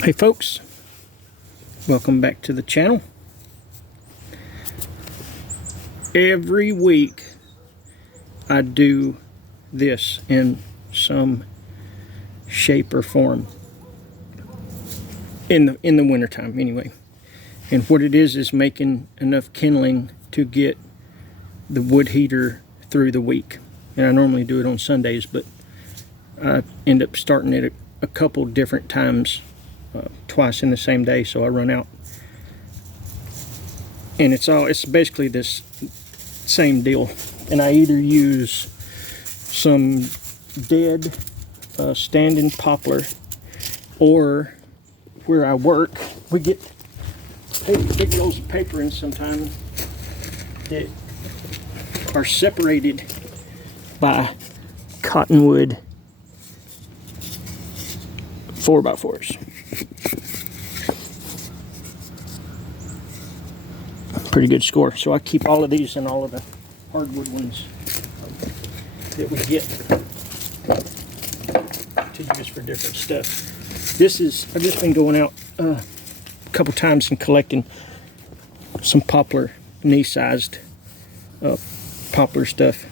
Hey folks, welcome back to the channel. Every week I do this in some shape or form in the wintertime anyway. And what it is making enough kindling to get the wood heater through the week. And I normally do it on Sundays, but I end up starting it a couple different times, twice in the same day, so I run out. And it's basically this same deal. And I either use some dead standing poplar, or where I work, we get big rolls of paper in sometimes that are separated by cottonwood 4x4s. Pretty good score. So I keep all of these and all of the hardwood ones that we get to use for different stuff. I've just been going out a couple times and collecting some poplar, knee-sized poplar stuff,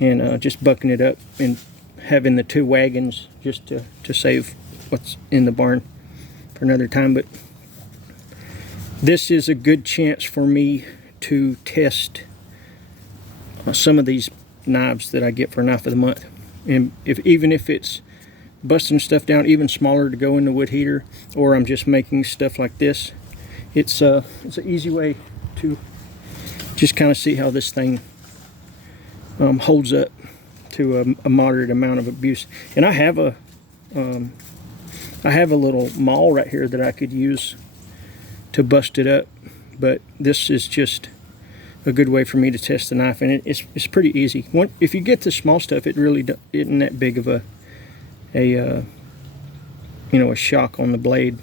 and just bucking it up and having the two wagons just to save what's in the barn for another time. But this is a good chance for me to test some of these knives that I get for Knife of the Month. And even if it's busting stuff down even smaller to go in the wood heater, or I'm just making stuff like this, it's an easy way to just kind of see how this thing holds up to a moderate amount of abuse. And I have a little maul right here that I could use to bust it up, but this is just a good way for me to test the knife, and it's pretty easy. If you get the small stuff, it really isn't that big of a shock on the blade,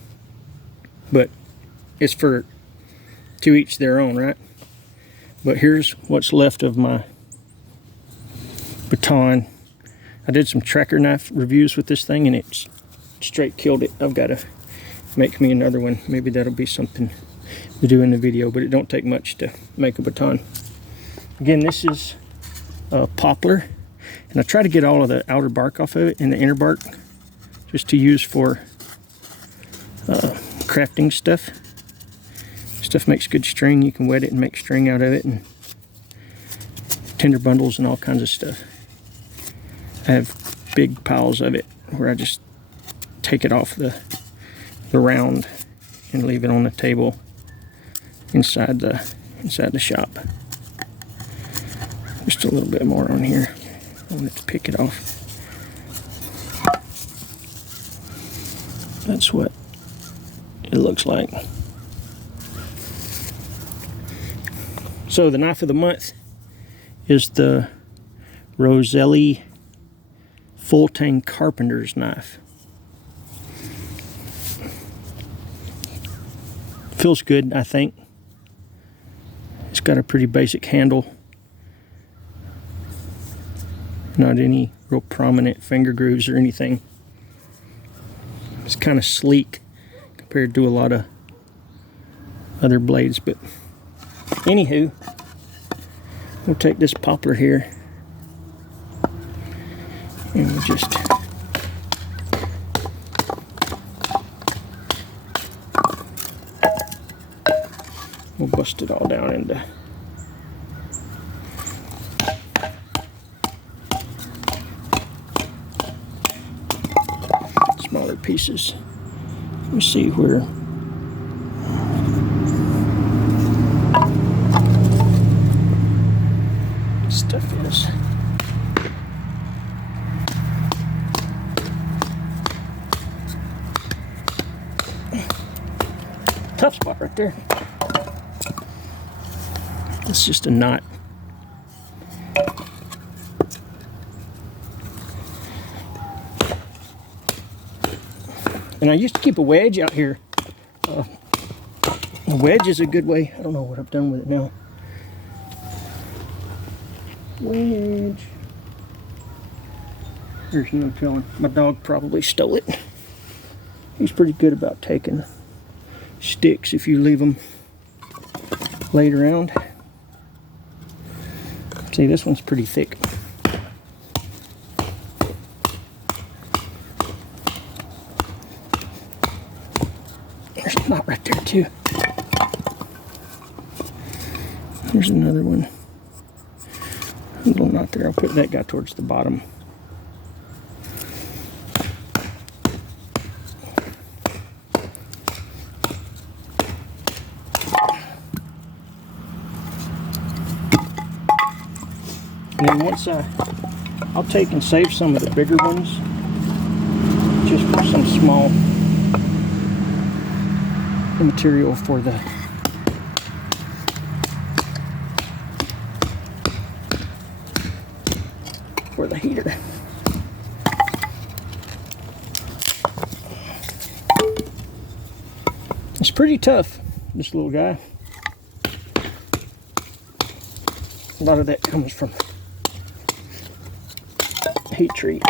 but it's to each their own, right? But here's what's left of my baton. I did some tracker knife reviews with this thing, and it's straight killed it. I've got to make me another one. Maybe that'll be something we do in the video, but it don't take much to make a baton. Again, this is poplar, and I try to get all of the outer bark off of it and the inner bark just to use for crafting stuff. Stuff makes good string. You can wet it and make string out of it, and tinder bundles and all kinds of stuff. I have big piles of it where I just take it off the round and leave it on the table inside the shop. Just a little bit more on here. I want it to pick it off. That's what it looks like. So the Knife of the Month is the Roselli Full Tang Carpenter's knife. Feels good, I think. It's got a pretty basic handle. Not any real prominent finger grooves or anything. It's kind of sleek compared to a lot of other blades, but anywho, we'll take this poplar here and we'll just bust it all down into smaller pieces. Let me see where stuff is. Tough spot right there. It's just a knot. And I used to keep a wedge out here. A wedge is a good way. I don't know what I've done with it now. Wedge. There's no telling. My dog probably stole it. He's pretty good about taking sticks if you leave them laid around. See, this one's pretty thick. There's a knot right there too. There's another one. A little knot there. I'll put that guy towards the bottom. And then once I'll take and save some of the bigger ones just for some small material for the heater. It's pretty tough, this little guy. A lot of that comes from heat treat.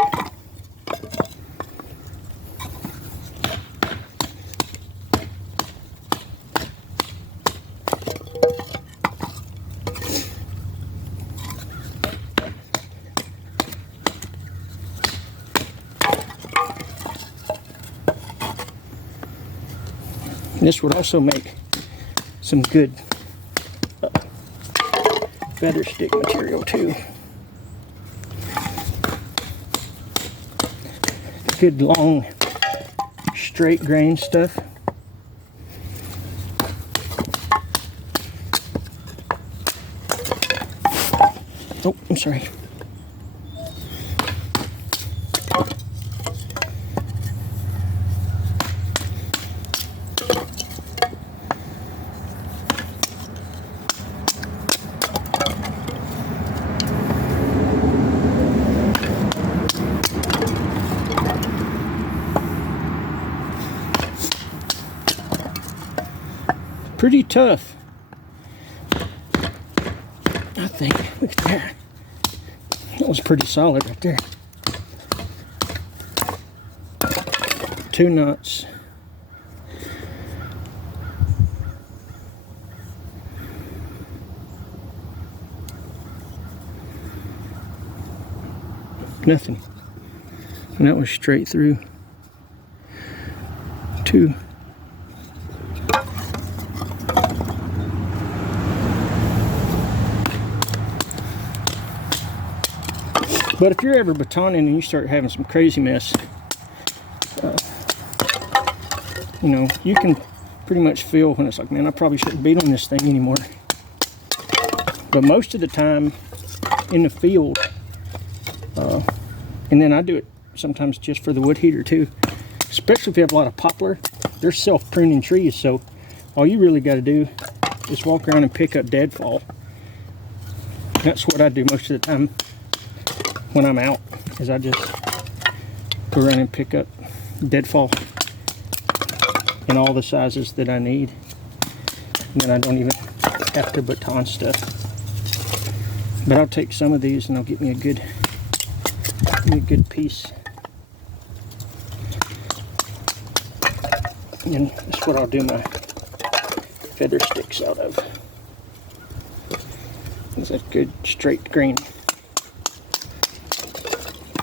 This would also make some good feather stick material too. Good long straight grain stuff. Oh, I'm sorry. Pretty tough, I think. Look at that. That was pretty solid right there. 2 knots. Nothing. And that was straight through. 2. But if you're ever batoning and you start having some crazy mess, you know, you can pretty much feel when it's like, man, I probably shouldn't beat on this thing anymore. But most of the time in the field, and then I do it sometimes just for the wood heater too, especially if you have a lot of poplar. They're self-pruning trees, so all you really got to do is walk around and pick up deadfall. That's what I do most of the time when I'm out, is I just go around and pick up deadfall in all the sizes that I need. And then I don't even have to baton stuff. But I'll take some of these and they'll get me a good piece. And that's what I'll do my feather sticks out of. It's a good straight grain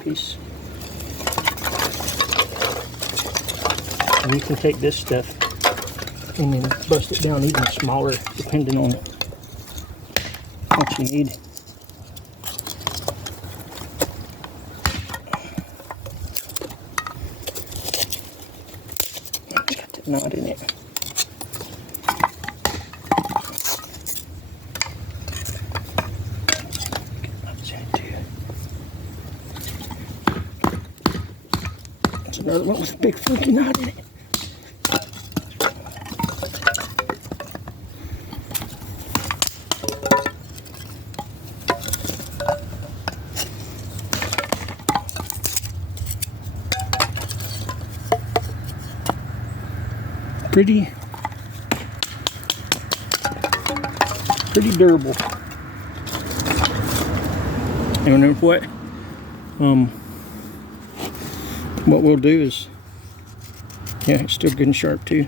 piece. And you can take this stuff and then bust it down even smaller depending on what you need. Got that knot in it. Another one with a big funky knot in it. Pretty durable. And then what we'll do is Yeah, it's still good and sharp too.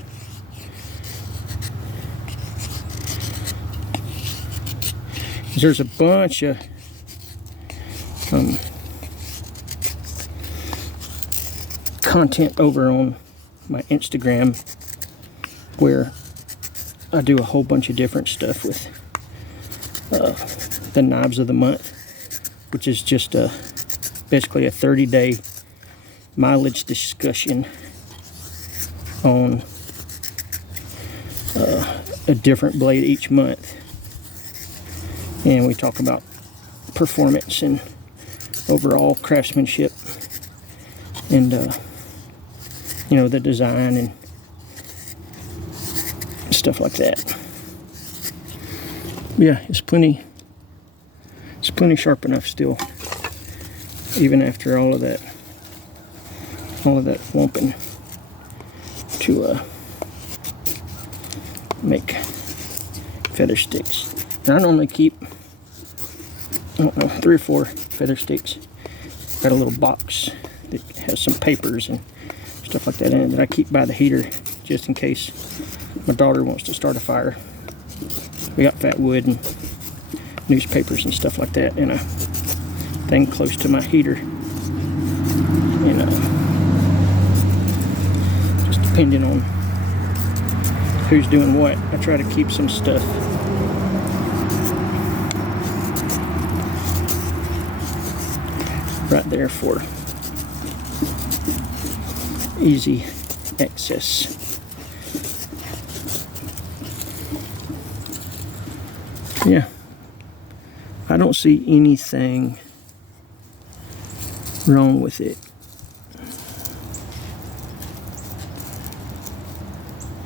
There's a bunch of content over on my Instagram where I do a whole bunch of different stuff with the knives of the month, which is just basically a 30-day mileage discussion on a different blade each month. And we talk about performance and overall craftsmanship and you know, the design and stuff like that. Yeah, it's plenty sharp enough still, even after all of that lumping, to make feather sticks. And I normally keep, I don't know, 3 or 4 feather sticks. Got a little box that has some papers and stuff like that in it that I keep by the heater just in case my daughter wants to start a fire. We got fat wood and newspapers and stuff like that in a thing close to my heater. You know, just depending on who's doing what, I try to keep some stuff right there for easy access. Yeah, I don't see anything wrong with it.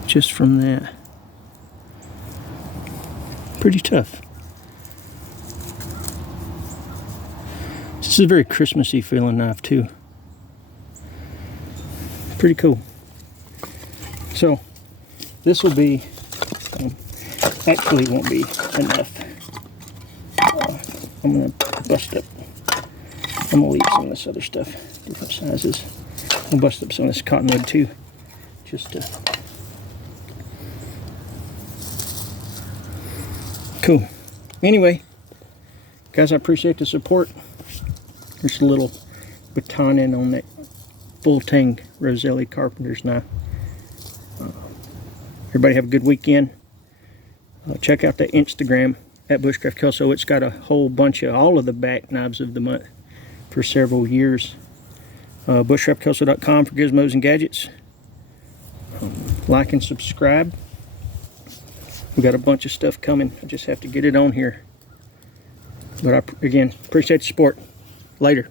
Just from that. Pretty tough. This is a very Christmassy feeling knife too. Pretty cool. So this will be, actually it won't be enough. I'm gonna bust up. I'm gonna leave some of this other stuff, different sizes. I'll bust up some of this cottonwood too, just to. Cool. Anyway, guys, I appreciate the support. There's a little batoning on that full tang Roselli carpenter's knife. Everybody have a good weekend. Check out the Instagram at Bushcraft Kelso. It's got a whole bunch of all of the back knives of the month for several years. Bushcraftkelso.com for gizmos and gadgets. Like and subscribe. We got a bunch of stuff coming. I just have to get it on here. But I, again, appreciate the support. Later.